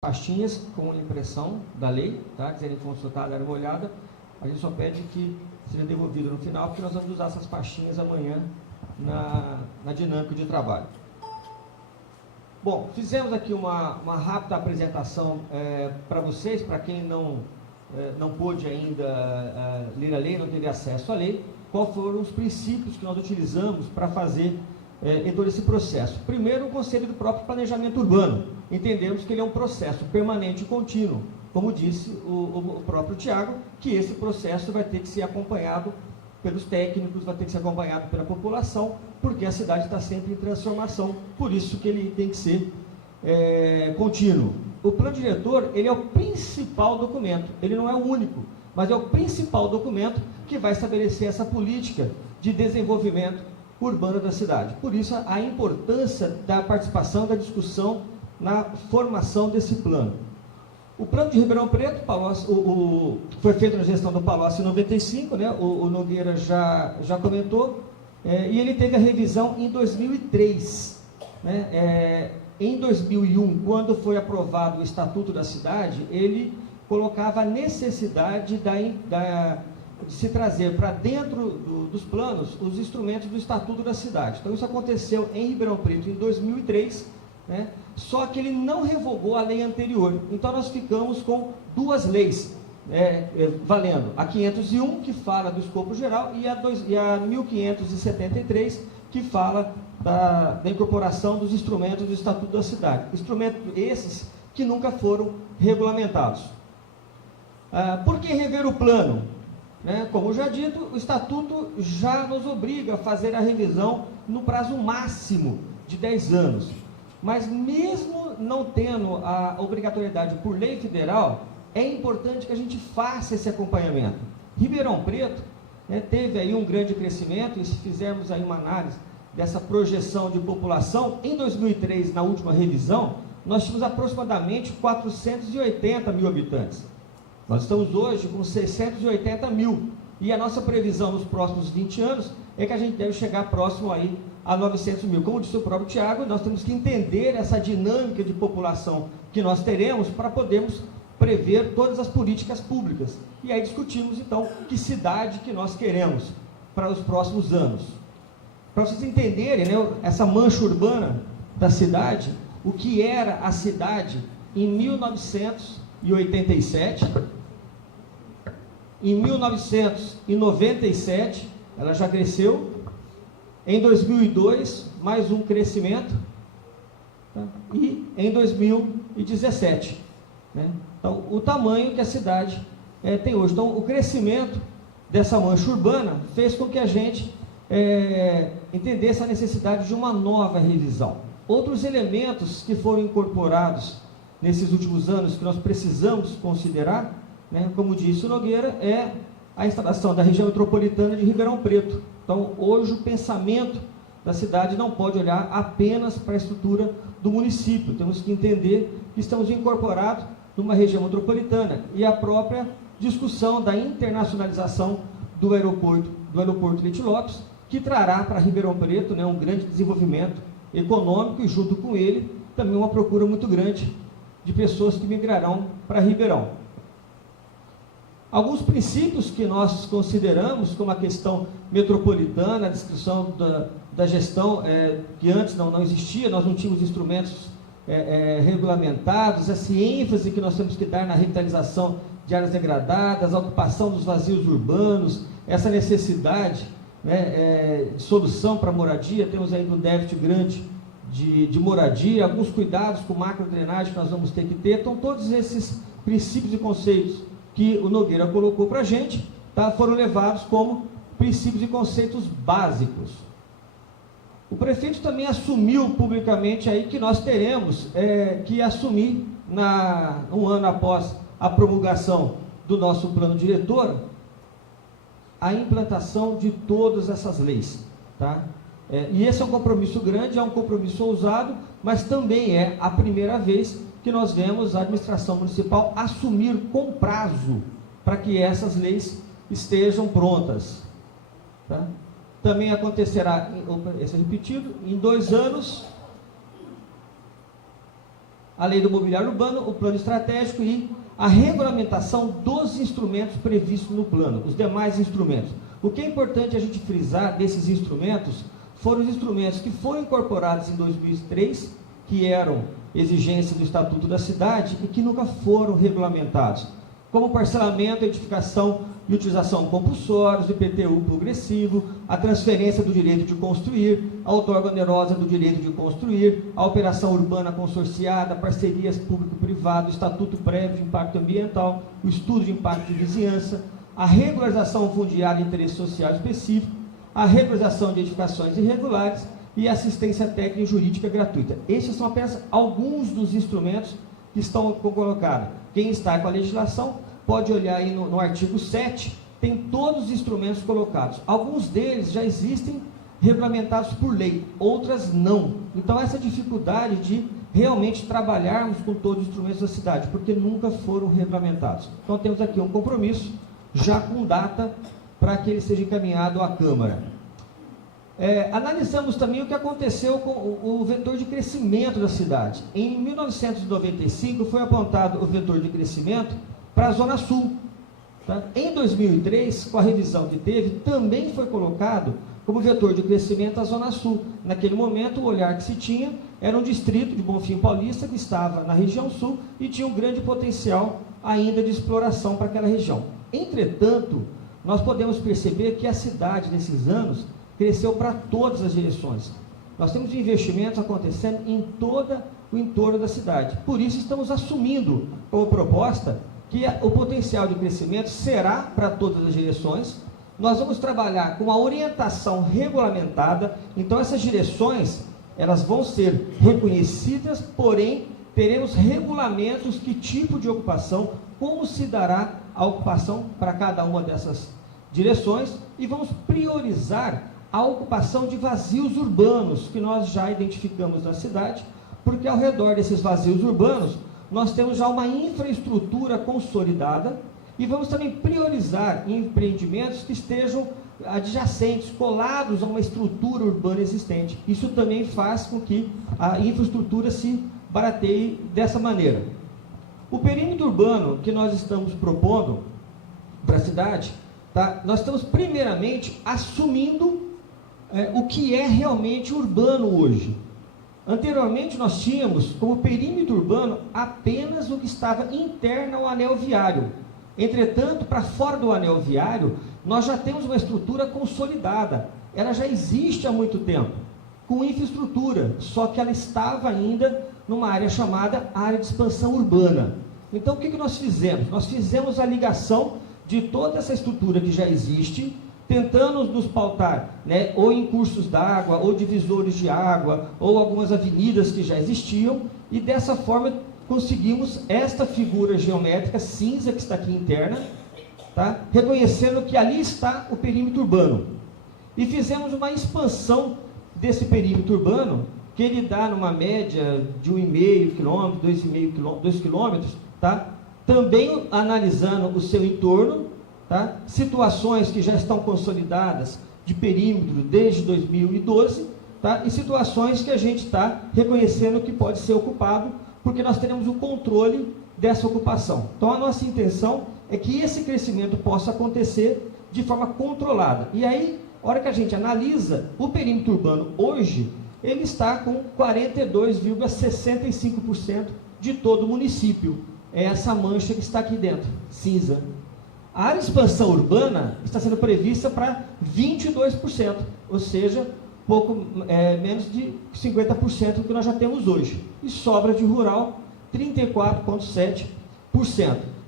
pastinhas com impressão da lei, tá? Dizendo que consultar, dar uma olhada. A gente só pede que seja devolvido no final, porque nós vamos usar essas pastinhas amanhã na dinâmica de trabalho. Bom, fizemos aqui uma rápida apresentação para vocês, para quem não pôde ainda ler a lei, não teve acesso à lei, quais foram os princípios que nós utilizamos para fazer em todo esse processo. Primeiro, o conceito do próprio planejamento urbano. Entendemos que ele é um processo permanente e contínuo. Como disse o próprio Tiago, que esse processo vai ter que ser acompanhado pelos técnicos, vai ter que ser acompanhado pela população, porque a cidade está sempre em transformação, por isso que ele tem que ser contínuo. O plano diretor, ele é o principal documento, ele não é o único, mas é o principal documento que vai estabelecer essa política de desenvolvimento urbano da cidade. Por isso, a importância da participação, da discussão na formação desse plano. O plano de Ribeirão Preto foi feito na gestão do Palocci em 95, né? O Nogueira já comentou, e ele teve a revisão em 2003. Né? Em 2001, quando foi aprovado o Estatuto da Cidade, ele colocava a necessidade de se trazer para dentro dos planos os instrumentos do Estatuto da Cidade. Então, isso aconteceu em Ribeirão Preto em 2003, né? Só que ele não revogou a lei anterior. Então, nós ficamos com duas leis valendo. A 501, que fala do escopo geral, e a 1573, que fala da incorporação dos instrumentos do Estatuto da Cidade. Instrumentos esses que nunca foram regulamentados. Por que rever o plano? Como já dito, o Estatuto já nos obriga a fazer a revisão no prazo máximo de 10 anos. Mas mesmo não tendo a obrigatoriedade por lei federal, é importante que a gente faça esse acompanhamento. Ribeirão Preto teve aí um grande crescimento, e se fizermos aí uma análise dessa projeção de população, em 2003, na última revisão, nós tínhamos aproximadamente 480 mil habitantes. Nós estamos hoje com 680 mil, e a nossa previsão nos próximos 20 anos é que a gente deve chegar próximo aí a 900 mil. Como disse o próprio Tiago, nós temos que entender essa dinâmica de população que nós teremos para podermos prever todas as políticas públicas. E aí discutimos, então, que cidade que nós queremos para os próximos anos. Para vocês entenderem, né, essa mancha urbana da cidade, o que era a cidade em 1987, em 1997, ela já cresceu. Em 2002, mais um crescimento. Tá? E em 2017. Né? Então, o tamanho que a cidade tem hoje. Então, o crescimento dessa mancha urbana fez com que a gente entendesse a necessidade de uma nova revisão. Outros elementos que foram incorporados nesses últimos anos, que nós precisamos considerar, né, como disse o Nogueira, é a instalação da região metropolitana de Ribeirão Preto. Então, hoje, o pensamento da cidade não pode olhar apenas para a estrutura do município. Temos que entender que estamos incorporados numa região metropolitana, e a própria discussão da internacionalização do aeroporto Leite Lopes, que trará para Ribeirão Preto, né, um grande desenvolvimento econômico, e junto com ele também uma procura muito grande de pessoas que migrarão para Ribeirão. Alguns princípios que nós consideramos, como a questão metropolitana, a descrição da gestão, que antes não existia, nós não tínhamos instrumentos regulamentados, essa ênfase que nós temos que dar na revitalização de áreas degradadas, a ocupação dos vazios urbanos, essa necessidade, né, de solução para moradia. Temos ainda um déficit grande de moradia, alguns cuidados com macrodrenagem que nós vamos ter que ter. Então, todos esses princípios e conceitos que o Nogueira colocou para a gente, tá, foram levados como princípios e conceitos básicos. O prefeito também assumiu publicamente aí que nós teremos que assumir, um ano após a promulgação do nosso plano diretor, a implantação de todas essas leis. Tá? E esse é um compromisso grande, é um compromisso ousado, mas também é a primeira vez que nós vemos a administração municipal assumir com prazo para que essas leis estejam prontas. Tá? Também acontecerá, esse é repetido, em 2 anos, a lei do mobiliário urbano, o plano estratégico e a regulamentação dos instrumentos previstos no plano, os demais instrumentos. O que é importante a gente frisar desses instrumentos foram os instrumentos que foram incorporados em 2003, que eram exigências do Estatuto da Cidade e que nunca foram regulamentados, como parcelamento, edificação e utilização compulsórios, o IPTU progressivo, a transferência do direito de construir, a outorga onerosa do direito de construir, a operação urbana consorciada, parcerias público-privado, estatuto prévio de impacto ambiental, o estudo de impacto de vizinhança, a regularização fundiária de interesse social específico, a regularização de edificações irregulares e assistência técnica e jurídica gratuita. Esses são apenas alguns dos instrumentos que estão colocados. Quem está com a legislação pode olhar aí no artigo 7, tem todos os instrumentos colocados. Alguns deles já existem regulamentados por lei, outras não. Então essa dificuldade de realmente trabalharmos com todos os instrumentos da cidade, porque nunca foram regulamentados. Então temos aqui um compromisso, já com data, para que ele seja encaminhado à Câmara. Analisamos também o que aconteceu com o vetor de crescimento da cidade. Em 1995 foi apontado o vetor de crescimento para a Zona Sul. Tá? Em 2003, com a revisão que teve, também foi colocado como vetor de crescimento a Zona Sul. Naquele momento, o olhar que se tinha era um distrito de Bonfim Paulista, que estava na região sul e tinha um grande potencial ainda de exploração para aquela região. Entretanto, nós podemos perceber que a cidade, nesses anos, cresceu para todas as direções. Nós temos investimentos acontecendo em todo o entorno da cidade. Por isso, estamos assumindo como proposta que o potencial de crescimento será para todas as direções. Nós vamos trabalhar com a orientação regulamentada. Então, essas direções, elas vão ser reconhecidas, porém, teremos regulamentos, que tipo de ocupação, como se dará a ocupação para cada uma dessas direções, e vamos priorizar a ocupação de vazios urbanos, que nós já identificamos na cidade, porque ao redor desses vazios urbanos, nós temos já uma infraestrutura consolidada, e vamos também priorizar empreendimentos que estejam adjacentes, colados a uma estrutura urbana existente. Isso também faz com que a infraestrutura se barateie dessa maneira. O perímetro urbano que nós estamos propondo para a cidade, tá? Nós estamos primeiramente assumindo o que é realmente urbano hoje. Anteriormente nós tínhamos como perímetro urbano apenas o que estava interno ao anel viário. Entretanto, para fora do anel viário, nós já temos uma estrutura consolidada. Ela já existe há muito tempo, com infraestrutura, só que ela estava ainda numa área chamada área de expansão urbana. Então, o que nós fizemos? Nós fizemos a ligação de toda essa estrutura que já existe, tentando nos pautar, né, ou em cursos d'água, ou divisores de água, ou algumas avenidas que já existiam, e dessa forma conseguimos esta figura geométrica cinza que está aqui interna, tá? Reconhecendo que ali está o perímetro urbano. E fizemos uma expansão desse perímetro urbano, que ele dá numa média de 1,5 km, 2 km, tá? Também analisando o seu entorno, tá? Situações que já estão consolidadas de perímetro desde 2012, tá? E situações que a gente está reconhecendo que pode ser ocupado, porque nós teremos o controle dessa ocupação. Então, a nossa intenção é que esse crescimento possa acontecer de forma controlada. E aí, a hora que a gente analisa o perímetro urbano hoje, ele está com 42,65% de todo o município. É essa mancha que está aqui dentro, cinza. A área de expansão urbana está sendo prevista para 22%, ou seja, pouco menos de 50% do que nós já temos hoje. E sobra de rural, 34,7%.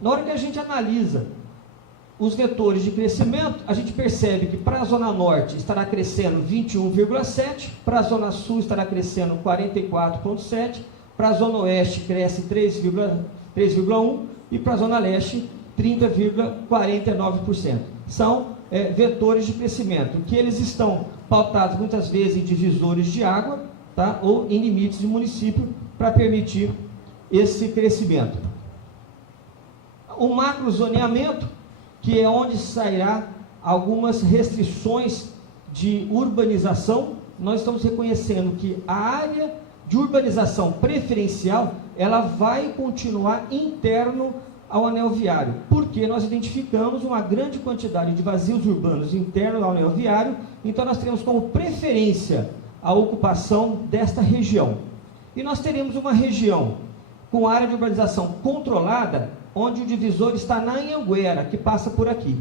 Na hora que a gente analisa os vetores de crescimento, a gente percebe que para a Zona Norte estará crescendo 21,7%, para a Zona Sul estará crescendo 44,7%, para a Zona Oeste cresce 3,1% e para a Zona Leste 30,49%. São vetores de crescimento, que eles estão pautados muitas vezes em divisores de água, tá? Ou em limites de município, para permitir esse crescimento. O macrozoneamento, que é onde sairá algumas restrições de urbanização. Nós estamos reconhecendo que a área de urbanização preferencial ela vai continuar interno ao anel viário, porque nós identificamos uma grande quantidade de vazios urbanos internos ao anel viário, então nós teremos como preferência a ocupação desta região. E nós teremos uma região com área de urbanização controlada, onde o divisor está na Anhanguera, que passa por aqui.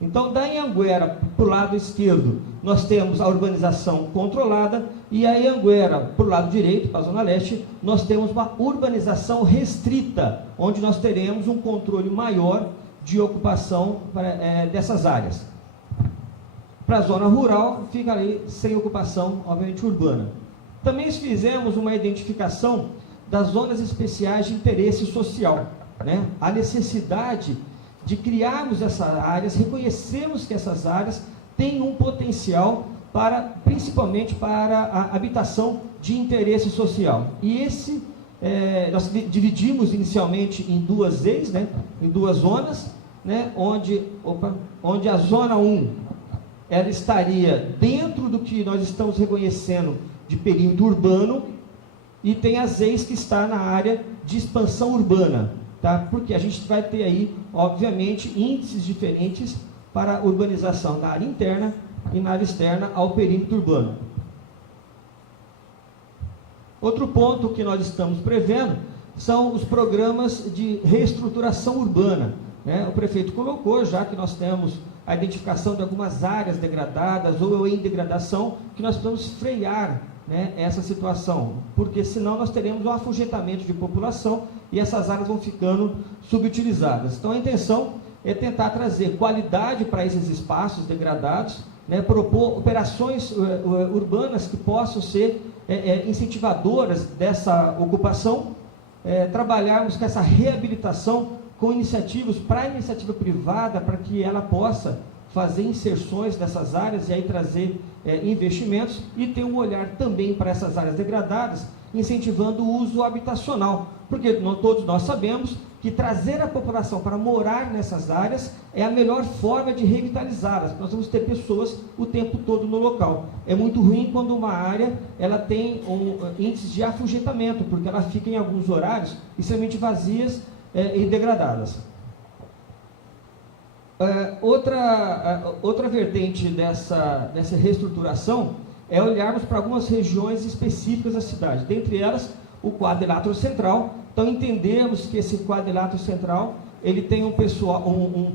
Então, da Anhanguera para o lado esquerdo, nós temos a urbanização controlada, e a Anhanguera para o lado direito, para a zona leste, nós temos uma urbanização restrita, onde nós teremos um controle maior de ocupação dessas áreas. Para a zona rural, fica ali sem ocupação, obviamente, urbana. Também fizemos uma identificação das zonas especiais de interesse social, né? A necessidade de criarmos essas áreas, reconhecemos que essas áreas têm um potencial principalmente para a habitação de interesse social. E nós dividimos inicialmente em duas EIs, né? Em duas zonas, né? Onde a zona 1 ela estaria dentro do que nós estamos reconhecendo de perímetro urbano, e tem as EIs que está na área de expansão urbana, tá? Porque a gente vai ter aí, obviamente, índices diferentes para a urbanização na área interna e na área externa ao perímetro urbano. Outro ponto que nós estamos prevendo são os programas de reestruturação urbana, né? O prefeito colocou, já que nós temos a identificação de algumas áreas degradadas ou em degradação, que nós precisamos frear, né, essa situação, porque senão nós teremos um afugentamento de população e essas áreas vão ficando subutilizadas. Então a intenção é tentar trazer qualidade para esses espaços degradados, né, propor operações urbanas que possam ser incentivadoras dessa ocupação, trabalharmos com essa reabilitação com iniciativas para a iniciativa privada, para que ela possa fazer inserções nessas áreas e aí trazer investimentos, e ter um olhar também para essas áreas degradadas, incentivando o uso habitacional, porque todos nós sabemos que trazer a população para morar nessas áreas é a melhor forma de revitalizá-las. Nós vamos ter pessoas o tempo todo no local. É muito ruim quando uma área ela tem índices de afugentamento, porque ela fica em alguns horários extremamente vazias e degradadas. Outra vertente dessa reestruturação é olharmos para algumas regiões específicas da cidade, dentre elas o quadrilátero central. Então entendemos que esse quadrilátero central ele tem um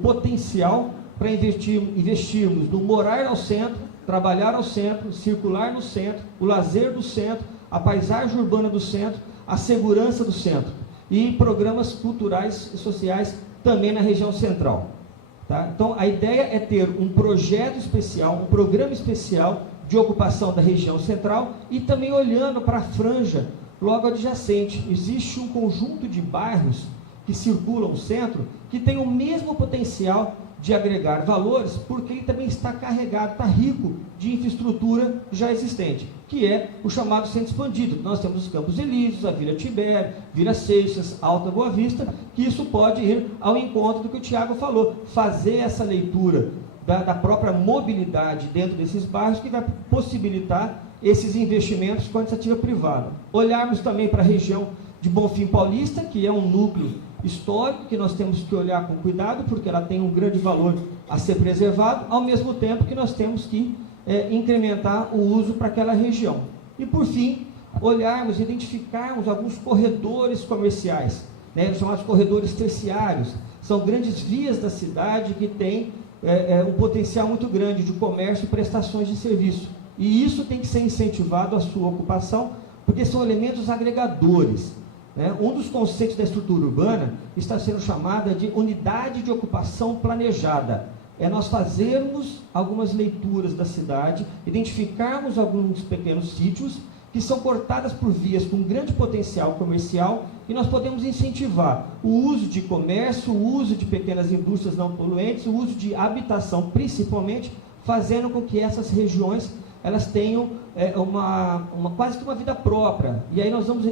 potencial para investirmos no morar ao centro, trabalhar ao centro, circular no centro, o lazer do centro, a paisagem urbana do centro, a segurança do centro e programas culturais e sociais também na região central. Tá? Então, a ideia é ter um projeto especial, um programa especial de ocupação da região central e também olhando para a franja logo adjacente. Existe um conjunto de bairros que circulam o centro que tem o mesmo potencial de agregar valores, porque ele também está carregado, está rico de infraestrutura já existente, que é o chamado centro expandido. Nós temos os Campos Elíseos, a Vila Tibério, Vila Seixas, Alta Boa Vista, que isso pode ir ao encontro do que o Tiago falou, fazer essa leitura da própria mobilidade dentro desses bairros, que vai possibilitar esses investimentos com a iniciativa privada. Olharmos também para a região de Bonfim Paulista, que é um núcleo histórico que nós temos que olhar com cuidado, porque ela tem um grande valor a ser preservado, ao mesmo tempo que nós temos que incrementar o uso para aquela região. E por fim, olharmos, identificarmos alguns corredores comerciais, né, os chamados corredores terciários. São grandes vias da cidade que têm um potencial muito grande de comércio e prestações de serviço. E isso tem que ser incentivado a sua ocupação, porque são elementos agregadores. Um dos conceitos da estrutura urbana está sendo chamada de unidade de ocupação planejada. É nós fazermos algumas leituras da cidade, identificarmos alguns pequenos sítios que são cortadas por vias com grande potencial comercial, e nós podemos incentivar o uso de comércio, o uso de pequenas indústrias não poluentes, o uso de habitação principalmente, fazendo com que essas regiões elas tenham quase que uma vida própria. E aí nós vamos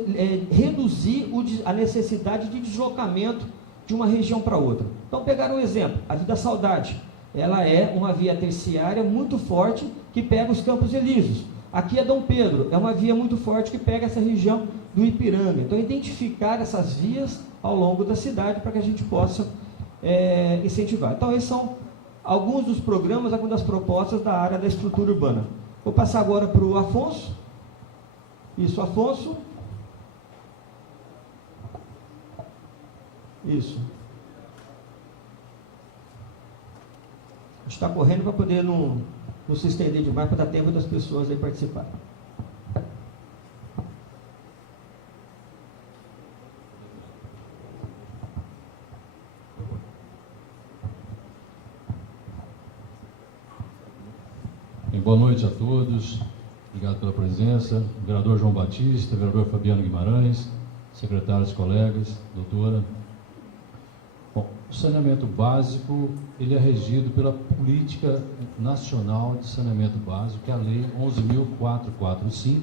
reduzir a necessidade de deslocamento de uma região para outra. Então, pegar um exemplo, a Vida Saudade. Ela é uma via terciária muito forte que pega os Campos Elíseos. Aqui é Dom Pedro, é uma via muito forte que pega essa região do Ipiranga. Então, identificar essas vias ao longo da cidade para que a gente possa incentivar. Então, esses são alguns dos programas, algumas das propostas da área da estrutura urbana. Vou passar agora para o Afonso. Isso, Afonso. Isso. A gente está correndo para poder não se estender demais, para dar tempo das pessoas aí participarem. Boa noite a todos, obrigado pela presença, vereador João Batista, vereador Fabiano Guimarães, secretários, colegas, doutora. Bom, o saneamento básico, ele é regido pela Política Nacional de Saneamento Básico, que é a Lei 11.445,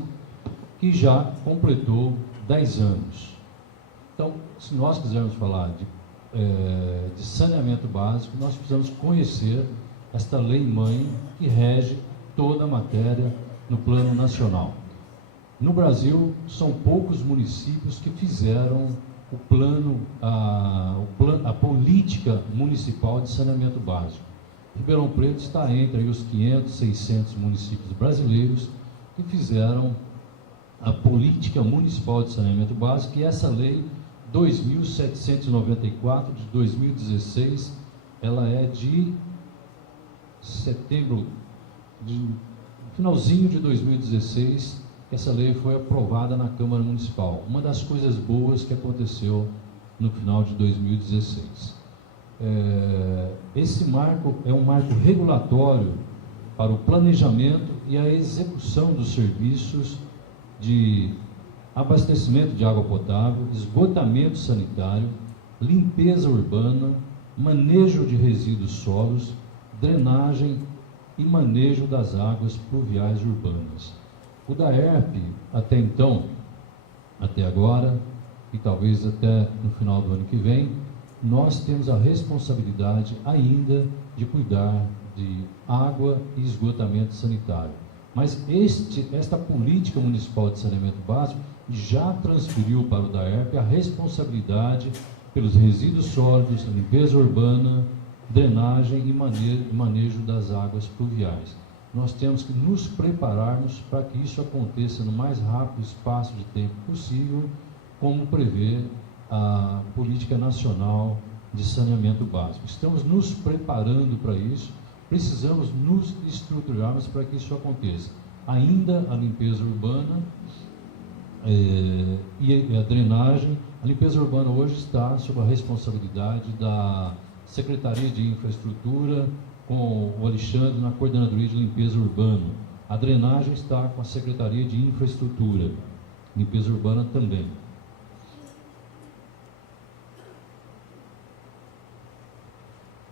que já completou 10 anos. Então, se nós quisermos falar de saneamento básico, nós precisamos conhecer esta lei-mãe que rege toda a matéria no plano nacional. No Brasil, são poucos municípios que fizeram a política municipal de saneamento básico. Ribeirão Preto está entre os 500, 600 municípios brasileiros que fizeram a política municipal de saneamento básico, e essa lei 2.794 de 2016, ela é de setembro, finalzinho de 2016, essa lei foi aprovada na Câmara Municipal. Uma das coisas boas que aconteceu no final de 2016. Esse marco é um marco regulatório para o planejamento e a execução dos serviços de abastecimento de água potável, esgotamento sanitário, limpeza urbana, manejo de resíduos sólidos, drenagem e manejo das águas pluviais urbanas. O DAERP, até então, até agora, e talvez até no final do ano que vem, nós temos a responsabilidade ainda de cuidar de água e esgotamento sanitário. Mas esta política municipal de saneamento básico já transferiu para o DAERP a responsabilidade pelos resíduos sólidos, limpeza urbana, drenagem e manejo das águas pluviais. Nós temos que nos prepararmos para que isso aconteça no mais rápido espaço de tempo possível, como prevê a Política Nacional de Saneamento Básico. Estamos nos preparando para isso, precisamos nos estruturarmos para que isso aconteça. Ainda a limpeza urbana e a drenagem. A limpeza urbana hoje está sob a responsabilidade da Secretaria de Infraestrutura, com o Alexandre na Coordenadoria de Limpeza Urbana. A drenagem está com a Secretaria de Infraestrutura, limpeza urbana também.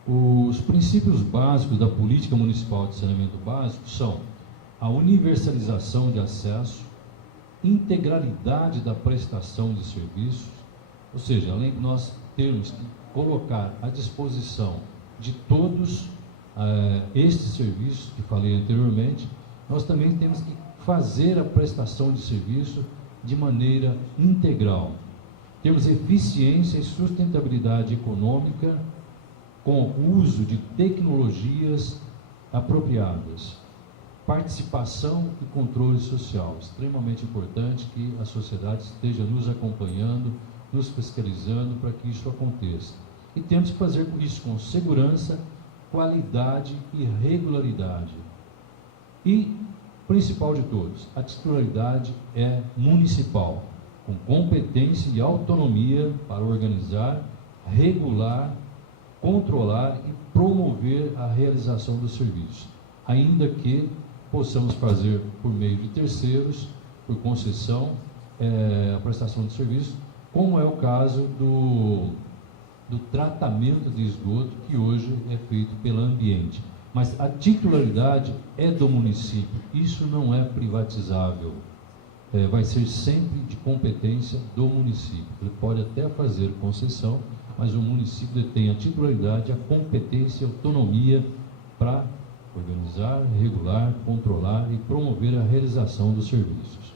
Os princípios básicos da Política Municipal de Saneamento Básico são a universalização de acesso, integralidade da prestação de serviços, ou seja, além de nós termos que colocar à disposição de todos estes serviços que falei anteriormente, nós também temos que fazer a prestação de serviço de maneira integral. Temos eficiência e sustentabilidade econômica com o uso de tecnologias apropriadas. Participação e controle social, extremamente importante que a sociedade esteja nos acompanhando, nos fiscalizando para que isso aconteça. E temos que fazer isso com segurança, qualidade e regularidade. E, principal de todos, a titularidade é municipal, com competência e autonomia para organizar, regular, controlar e promover a realização dos serviços, ainda que possamos fazer por meio de terceiros, por concessão, a prestação de serviços, como é o caso do tratamento de esgoto, que hoje é feito pela Ambiente. Mas a titularidade é do município, isso não é privatizável, vai ser sempre de competência do município. Ele pode até fazer concessão, mas o município detém a titularidade, a competência e a autonomia para organizar, regular, controlar e promover a realização dos serviços.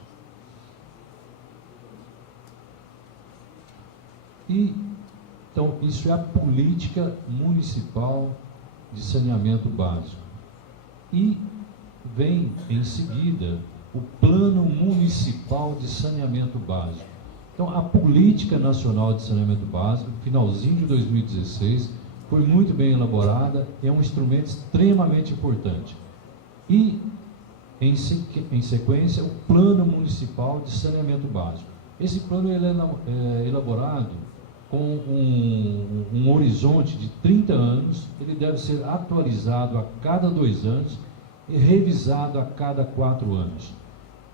Então, isso é a política municipal de saneamento básico. E vem em seguida o Plano Municipal de Saneamento Básico. Então, a Política Nacional de Saneamento Básico, finalzinho de 2016, foi muito bem elaborada, é um instrumento extremamente importante. E, em sequência, o Plano Municipal de Saneamento Básico. Esse plano ele é elaborado com um horizonte de 30 anos, ele deve ser atualizado a cada 2 anos e revisado a cada 4 anos.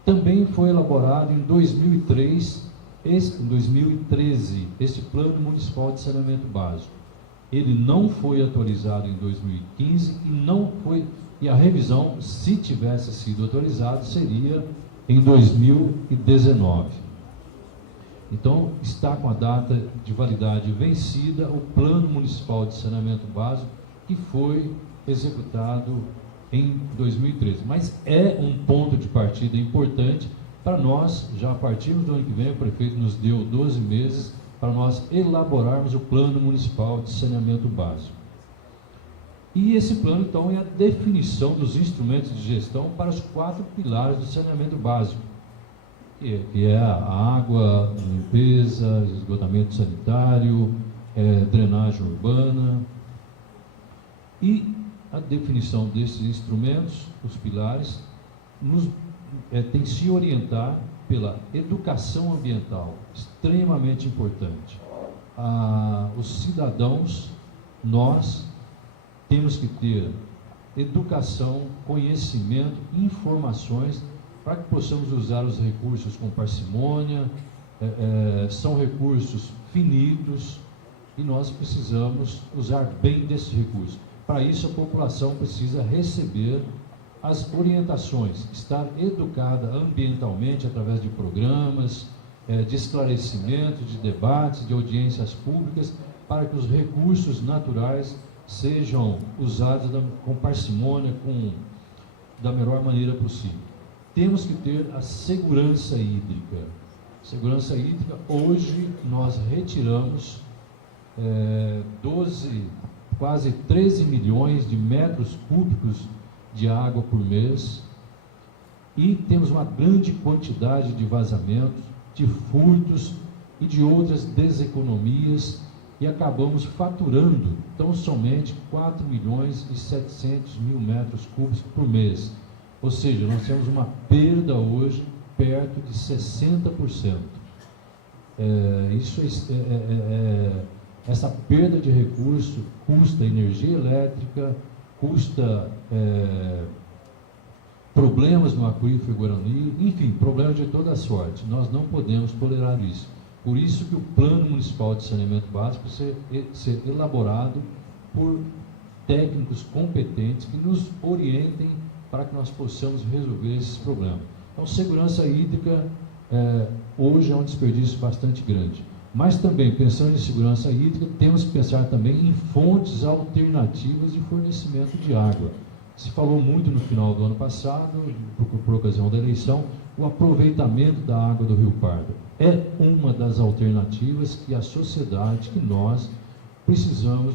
Também foi elaborado em 2013, esse Plano Municipal de Saneamento Básico. Ele não foi atualizado em 2015 e a revisão, se tivesse sido atualizado, seria em 2019. Então, está com a data de validade vencida o Plano Municipal de Saneamento Básico, que foi executado em 2013. Mas é um ponto de partida importante para nós. Já a partir do ano que vem, o prefeito nos deu 12 meses para nós elaborarmos o Plano Municipal de Saneamento Básico. E esse plano, então, é a definição dos instrumentos de gestão para os 4 pilares do saneamento básico, que é a água, limpeza, esgotamento sanitário, drenagem urbana. E a definição desses instrumentos, os pilares, tem que se orientar pela educação ambiental, extremamente importante. Os cidadãos, nós temos que ter educação, conhecimento, informações, para que possamos usar os recursos com parcimônia. São recursos finitos e nós precisamos usar bem desses recursos. Para isso, a população precisa receber as orientações, estar educada ambientalmente através de programas, de esclarecimento, de debates, de audiências públicas, para que os recursos naturais sejam usados com parcimônia, da melhor maneira possível. Temos que ter a segurança hídrica. Segurança hídrica, hoje nós retiramos quase 13 milhões de metros cúbicos de água por mês, e temos uma grande quantidade de vazamentos, de furtos e de outras deseconomias, e acabamos faturando tão somente 4 milhões e 700 mil metros cúbicos por mês. Ou seja, nós temos uma perda hoje perto de 60%. Essa perda de recurso custa energia elétrica, custa problemas no aquífero Guarani, enfim, problemas de toda sorte. Nós não podemos tolerar isso. Por isso que o Plano Municipal de Saneamento Básico ser elaborado por técnicos competentes que nos orientem para que nós possamos resolver esses problemas. Então, segurança hídrica hoje é um desperdício bastante grande. Mas também, pensando em segurança hídrica, temos que pensar também em fontes alternativas de fornecimento de água. Se falou muito no final do ano passado, por ocasião da eleição, o aproveitamento da água do Rio Pardo. É uma das alternativas que a sociedade, que nós precisamos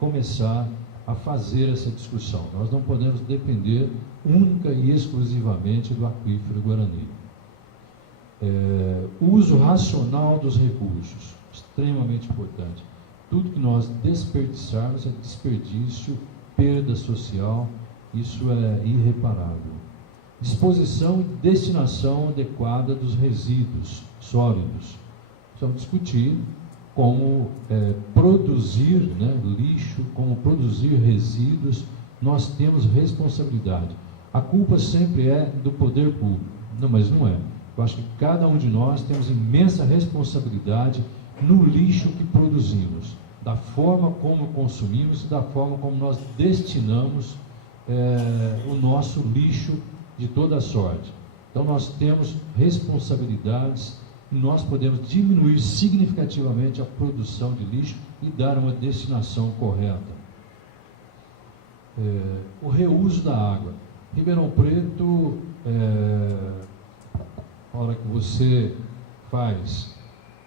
começar a fazer essa discussão. Nós não podemos depender única e exclusivamente do aquífero Guarani. O uso racional dos recursos, extremamente importante. Tudo que nós desperdiçarmos é desperdício, perda social, isso é irreparável. Disposição e destinação adequada dos resíduos sólidos. Vamos discutir como produzir lixo, como produzir resíduos. Nós temos responsabilidade. A culpa sempre é do poder público. Não, mas não é. Eu acho que cada um de nós temos imensa responsabilidade no lixo que produzimos, da forma como consumimos e da forma como nós destinamos o nosso lixo de toda sorte. Então nós temos responsabilidades e nós podemos diminuir significativamente a produção de lixo e dar uma destinação correta. O reuso da água. Ribeirão Preto, a hora que você faz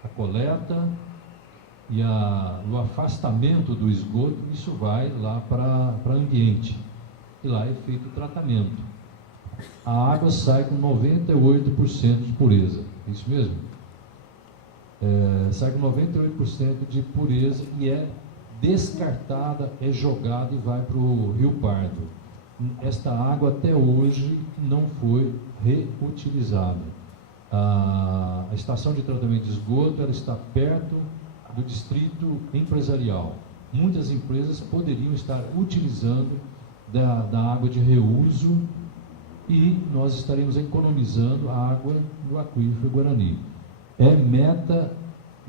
a coleta, e o afastamento do esgoto, isso vai lá para o ambiente, e lá é feito o tratamento. A água sai com 98% de pureza, é isso mesmo? Sai com 98% de pureza e é descartada, é jogada e vai para o Rio Pardo. Esta água até hoje não foi reutilizada. A estação de tratamento de esgoto, ela está perto do distrito empresarial. Muitas empresas poderiam estar utilizando da água de reuso e nós estaremos economizando a água do aquífero Guarani. É meta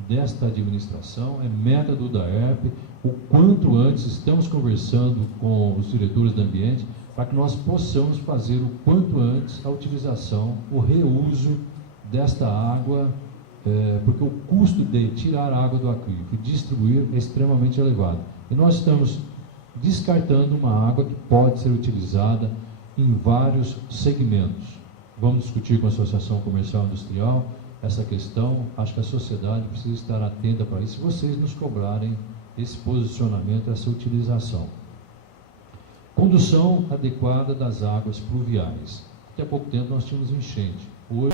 desta administração, é meta do DAERP, o quanto antes estamos conversando com os diretores do ambiente para que nós possamos fazer o quanto antes a utilização, o reuso desta água, porque o custo de tirar a água do aquífero e distribuir é extremamente elevado. E nós estamos descartando uma água que pode ser utilizada em vários segmentos. Vamos discutir com a Associação Comercial e Industrial essa questão. Acho que a sociedade precisa estar atenta para isso, se vocês nos cobrarem esse posicionamento, essa utilização. Condução adequada das águas pluviais. Até pouco tempo nós tínhamos enchente. Hoje